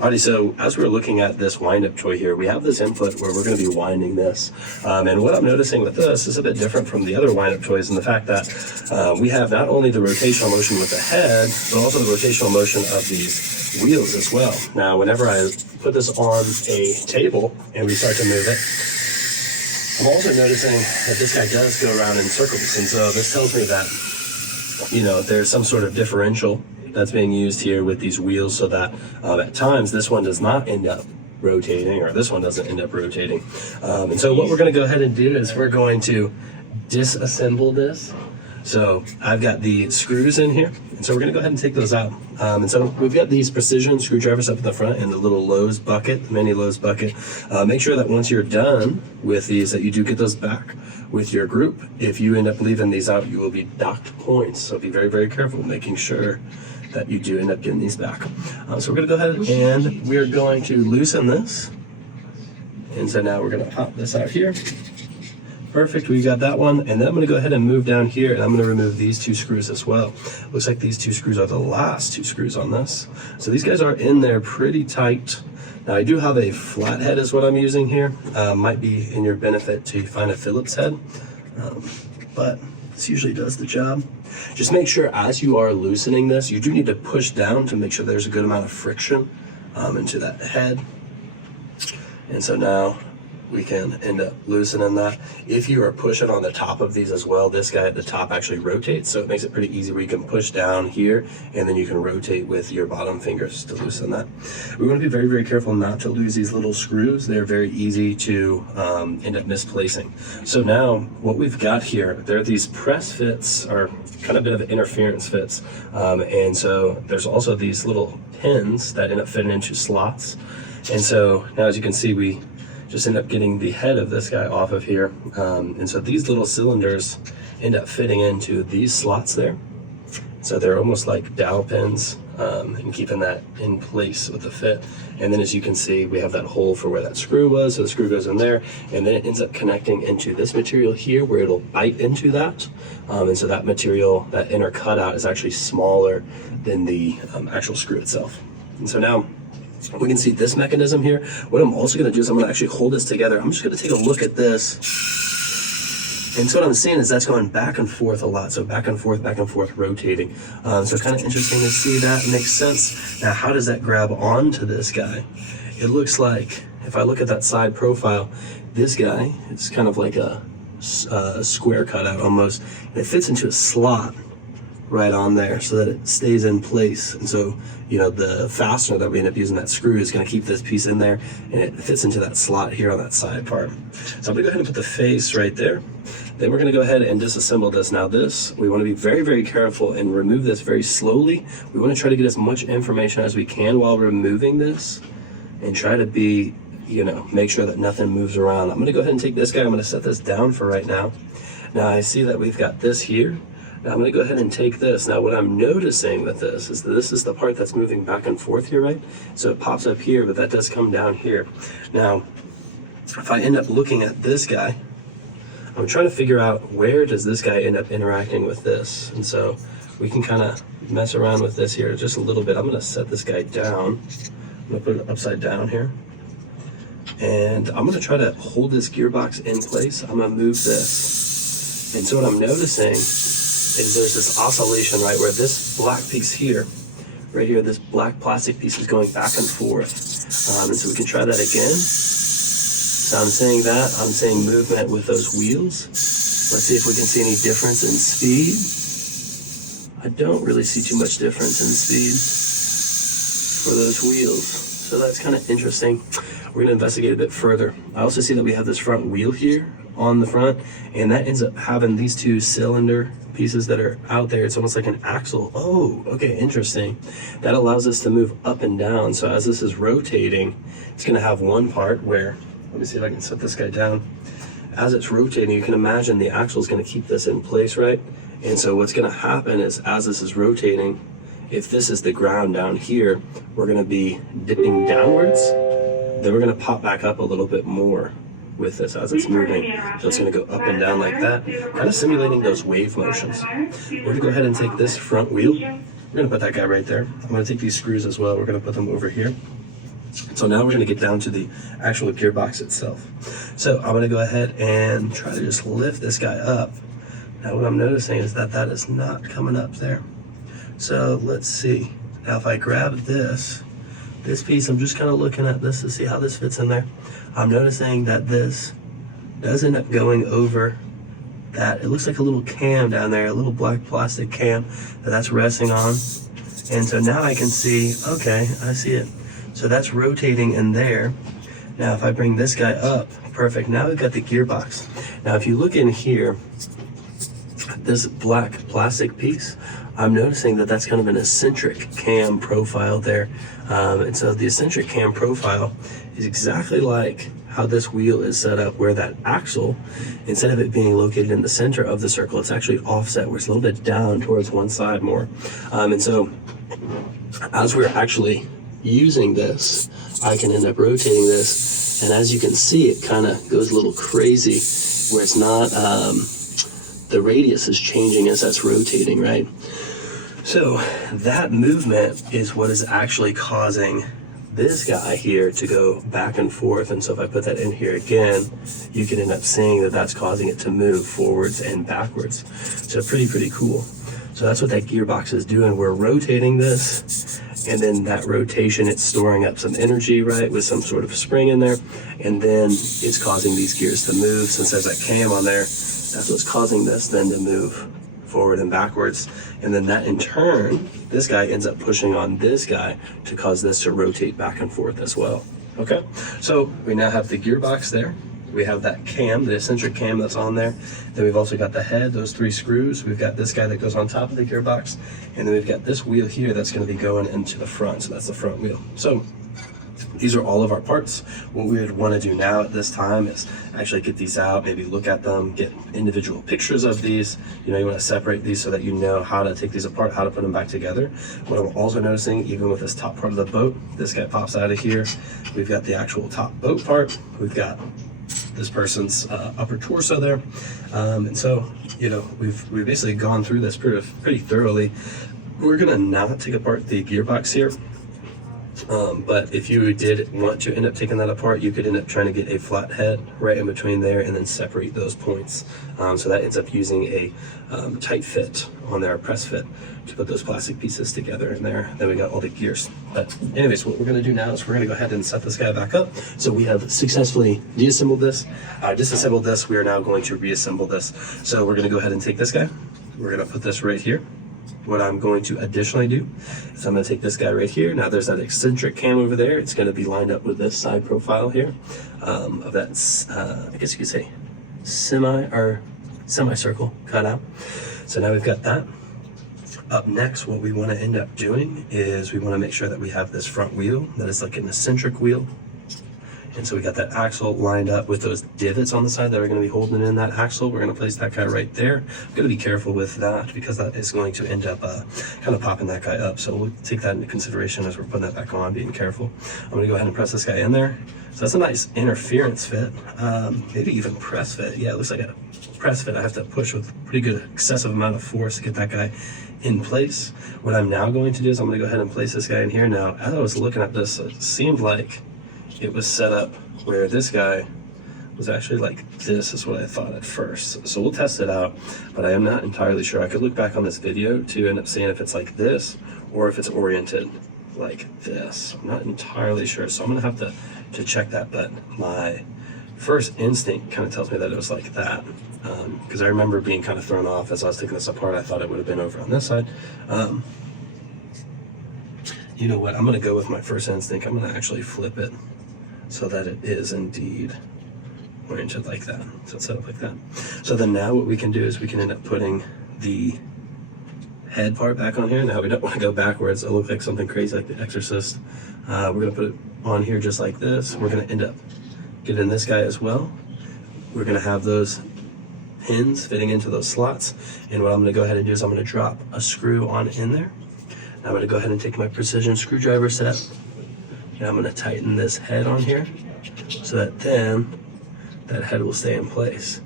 Alrighty, so as we're looking at this wind-up toy here, we have this input where we're going to be winding this. And what I'm noticing with this is a bit different from the other wind-up toys in the fact that we have not only the rotational motion with the head, but also the rotational motion of these wheels as well. Now, whenever I put this on a table and we start to move it, I'm also noticing that this guy does go around in circles. And so this tells me that, you know, there's some sort of differential that's being used here with these wheels so that at times this one does not end up rotating, or this one doesn't end up rotating. And so what we're going to go ahead and do is we're going to disassemble this. So I've got the screws in here, and so we're going to go ahead and take those out. And so we've got these precision screwdrivers up in the front and the little Lowe's bucket, the mini Lowe's bucket. Make sure that once you're done with these that you do get those back with your group. If you end up leaving these out, you will be docked points. So be very, very careful making sure that you do end up getting these back. So we're going to go ahead and we're going to loosen this. And so now we're going to pop this out here. Perfect, we got that one. And then I'm going to go ahead and move down here, and I'm going to remove these two screws as well. Looks like these two screws are the last two screws on this. So these guys are in there pretty tight. Now I do have a flat head is what I'm using here. Might be in your benefit to find a Phillips head, but this usually does the job. Just make sure as you are loosening this, you do need to push down to make sure there's a good amount of friction into that head. And so now we can end up loosening that. If you are pushing on the top of these as well, this guy at the top actually rotates, so it makes it pretty easy where you can push down here and then you can rotate with your bottom fingers to loosen that. We want to be very, very careful not to lose these little screws. They're very easy to end up misplacing. So now what we've got here, there are these press fits, or kind of a bit of interference fits, and so there's also these little pins that end up fitting into slots. And so now as you can see, we just end up getting the head of this guy off of here. And so these little cylinders end up fitting into these slots there. So they're almost like dowel pins and keeping that in place with the fit. And then as you can see, we have that hole for where that screw was. So the screw goes in there, and then it ends up connecting into this material here where it'll bite into that. And so that material, that inner cutout, is actually smaller than the actual screw itself. And so now we can see this mechanism here. What I'm also going to do is I'm going to actually hold this together. I'm just going to take a look at this. And so what I'm seeing is that's going back and forth a lot. So back and forth, rotating. So kind of interesting to see that. It makes sense. Now, how does that grab onto this guy? It looks like, if I look at that side profile, this guy, it's kind of like a square cutout almost. And it fits into a slot right on there so that it stays in place. And so, you know, the fastener that we end up using, that screw, is going to keep this piece in there, and it fits into that slot here on that side part. So I'm going to go ahead and put the face right there. Then we're going to go ahead and disassemble this. Now this, we want to be very, very careful and remove this very slowly. We want to try to get as much information as we can while removing this, and try to be, you know, make sure that nothing moves around. I'm going to go ahead and take this guy. I'm going to set this down for right now. Now I see that we've got this here. Now I'm going to go ahead and take this. Now what I'm noticing with this is that this is the part that's moving back and forth here, right? So it pops up here, but that does come down here. Now, if I end up looking at this guy, I'm trying to figure out where does this guy end up interacting with this. And so we can kind of mess around with this here just a little bit. I'm going to set this guy down. I'm going to put it upside down here. And I'm going to try to hold this gearbox in place. I'm going to move this. And so what I'm noticing is there's this oscillation, right, where this black piece here, right here, this black plastic piece is going back and forth. And so we can try that again. So I'm saying that, I'm saying movement with those wheels. Let's see if we can see any difference in speed. I don't really see too much difference in speed for those wheels. So that's kind of interesting. We're gonna investigate a bit further. I also see that we have this front wheel here on the front, and that ends up having these two cylinder pieces that are out there. It's almost like an axle. Oh, okay, interesting. That allows us to move up and down. So as this is rotating, it's gonna have one part where, let me see if I can set this guy down. As it's rotating, you can imagine the axle is gonna keep this in place, right? And so what's gonna happen is as this is rotating, if this is the ground down here, we're gonna be dipping downwards, then we're gonna pop back up a little bit more with this as it's moving. So it's gonna go up and down like that, kind of simulating those wave motions. We're gonna go ahead and take this front wheel. We're gonna put that guy right there. I'm gonna take these screws as well. We're gonna put them over here. So now we're going to get down to the actual gearbox itself. So I'm going to go ahead and try to just lift this guy up. Now what I'm noticing is that that is not coming up there. So let's see. Now if I grab this piece, I'm just kind of looking at this to see how this fits in there. I'm noticing that this does end up going over that. It looks like a little cam down there, a little black plastic cam that's resting on. And so now I can see, okay, I see it. So that's rotating in there. Now if I bring this guy up, perfect. Now we've got the gearbox. Now if you look in here, this black plastic piece, I'm noticing that that's kind of an eccentric cam profile there. And so the eccentric cam profile is exactly like how this wheel is set up, where that axle, instead of it being located in the center of the circle, it's actually offset, where it's a little bit down towards one side more. And so as we're actually using this, I can end up rotating this, and as you can see, it kind of goes a little crazy, where it's not, the radius is changing as that's rotating, right? So that movement is what is actually causing this guy here to go back and forth. And so if I put that in here again, you can end up seeing that that's causing it to move forwards and backwards. So pretty cool. So that's what that gearbox is doing. We're rotating this, and then that rotation, it's storing up some energy, right, with some sort of spring in there, and then it's causing these gears to move. Since there's that cam on there, that's what's causing this then to move forward and backwards. And then that in turn, this guy ends up pushing on this guy to cause this to rotate back and forth as well. Okay, so we now have the gearbox there. We have that cam, the eccentric cam that's on there. Then we've also got the head, those 3 screws. We've got this guy that goes on top of the gearbox. And then we've got this wheel here that's going to be going into the front. So that's the front wheel. So these are all of our parts. What we would want to do now at this time is actually get these out, maybe look at them, get individual pictures of these. You know, you want to separate these so that you know how to take these apart, how to put them back together. What I'm also noticing, even with this top part of the boat, this guy pops out of here. We've got the actual top boat part. We've got this person's upper torso there. And so, you know, we've basically gone through this pretty thoroughly. We're going to now take apart the gearbox here. But if you did want to end up taking that apart, you could end up trying to get a flat head right in between there and then separate those points. So that ends up using a tight fit on there, a press fit, to put those plastic pieces together in there. Then we got all the gears. But anyways, what we're gonna do now is we're gonna go ahead and set this guy back up. So we have successfully disassembled this. We are now going to reassemble this. So we're gonna go ahead and take this guy. We're gonna put this right here. What I'm going to additionally do is I'm going to take this guy right here. Now there's that eccentric cam over there. It's going to be lined up with this side profile here of that, I guess you could say, semicircle cut out. So now we've got that. Up next, what we want to end up doing is we want to make sure that we have this front wheel that is like an eccentric wheel. And so we got that axle lined up with those divots on the side that are going to be holding in that axle. We're going to place that guy right there. I'm going to be careful with that because that is going to end up kind of popping that guy up. So we'll take that into consideration as we're putting that back on, being careful. I'm going to go ahead and press this guy in there. So that's a nice interference fit, maybe even press fit. Yeah, it looks like a press fit. I have to push with pretty good excessive amount of force to get that guy in place. What I'm now going to do is I'm going to go ahead and place this guy in here. Now, as I was looking at this, it seemed like it was set up where this guy was actually like this, is what I thought at first. So we'll test it out, but I am not entirely sure. I could look back on this video to end up seeing if it's like this or if it's oriented like this. I'm not entirely sure, so I'm gonna have to check that, but my first instinct kind of tells me that it was like that, because I remember being kind of thrown off as I was taking this apart. I thought it would have been over on this side. You know what, I'm gonna go with my first instinct. I'm gonna actually flip it so that it is indeed oriented like that. So it's set up like that. So then now what we can do is we can end up putting the head part back on here. Now we don't want to go backwards. It'll look like something crazy like The Exorcist. We're gonna put it on here just like this. We're gonna end up getting this guy as well. We're gonna have those pins fitting into those slots. And what I'm gonna go ahead and do is I'm gonna drop a screw on in there. Now I'm gonna go ahead and take my precision screwdriver set. And I'm going to tighten this head on here so that then that head will stay in place.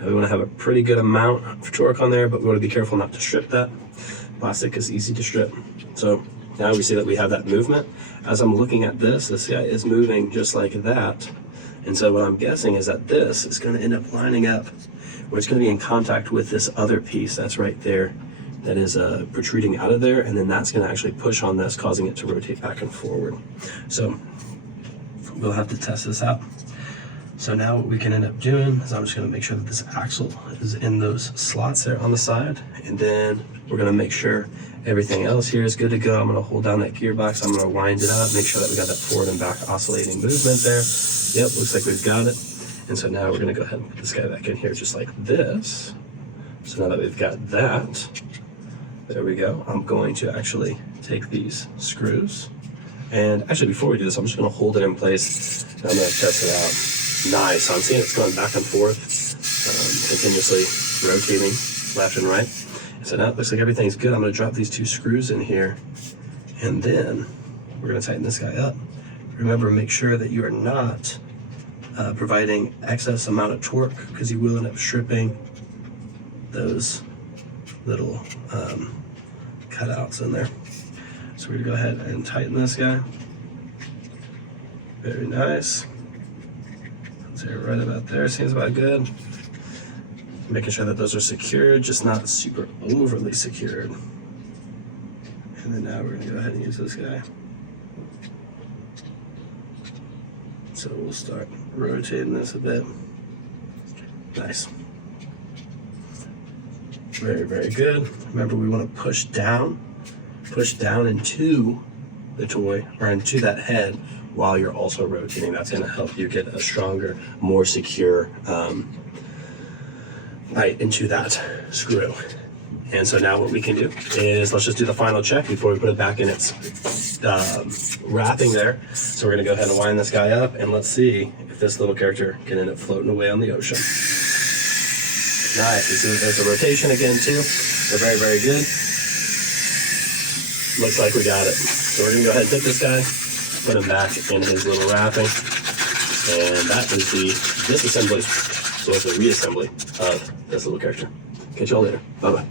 Now we want to have a pretty good amount of torque on there, but we want to be careful not to strip that. Plastic is easy to strip. So Now we see that we have that movement. As I'm looking at this guy is moving just like that. And so what I'm guessing is that this is going to end up lining up where it's going to be in contact with this other piece that's right there that is protruding out of there, and then that's going to actually push on this, causing it to rotate back and forward. So we'll have to test this out. So now what we can end up doing is I'm just going to make sure that this axle is in those slots there on the side, and then we're going to make sure everything else here is good to go. I'm going to hold down that gearbox. I'm going to wind it up, make sure that we got that forward and back oscillating movement there. Yep, looks like we've got it. And so now we're going to go ahead and put this guy back in here just like this. So now that we've got that, there we go. I'm going to actually take these screws. And actually, before we do this, I'm just going to hold it in place. And I'm going to test it out. Nice. So I'm seeing it's going back and forth, continuously rotating left and right. So now it looks like everything's good. I'm going to drop these 2 screws in here. And then we're going to tighten this guy up. Remember, make sure that you are not providing excess amount of torque, because you will end up stripping those little cutouts in there. So we're going to go ahead and tighten this guy. Very nice. Let's say right about there. Seems about good. Making sure that those are secured, just not super overly secured. And then now we're going to go ahead and use this guy. So we'll start rotating this a bit. Nice. Very, very good. Remember, we want to push down into the toy, or into that head, while you're also rotating. That's going to help you get a stronger, more secure bite into that screw. And so now what we can do is, let's just do the final check before we put it back in its wrapping there. So we're going to go ahead and wind this guy up, and let's see if this little character can end up floating away on the ocean. Nice. You see there's a rotation again too. They're very, very good. Looks like we got it. So we're going to go ahead and take this guy, put him back in his little wrapping. And that is the disassembly. So it's a reassembly of this little character. Catch y'all later. Bye-bye.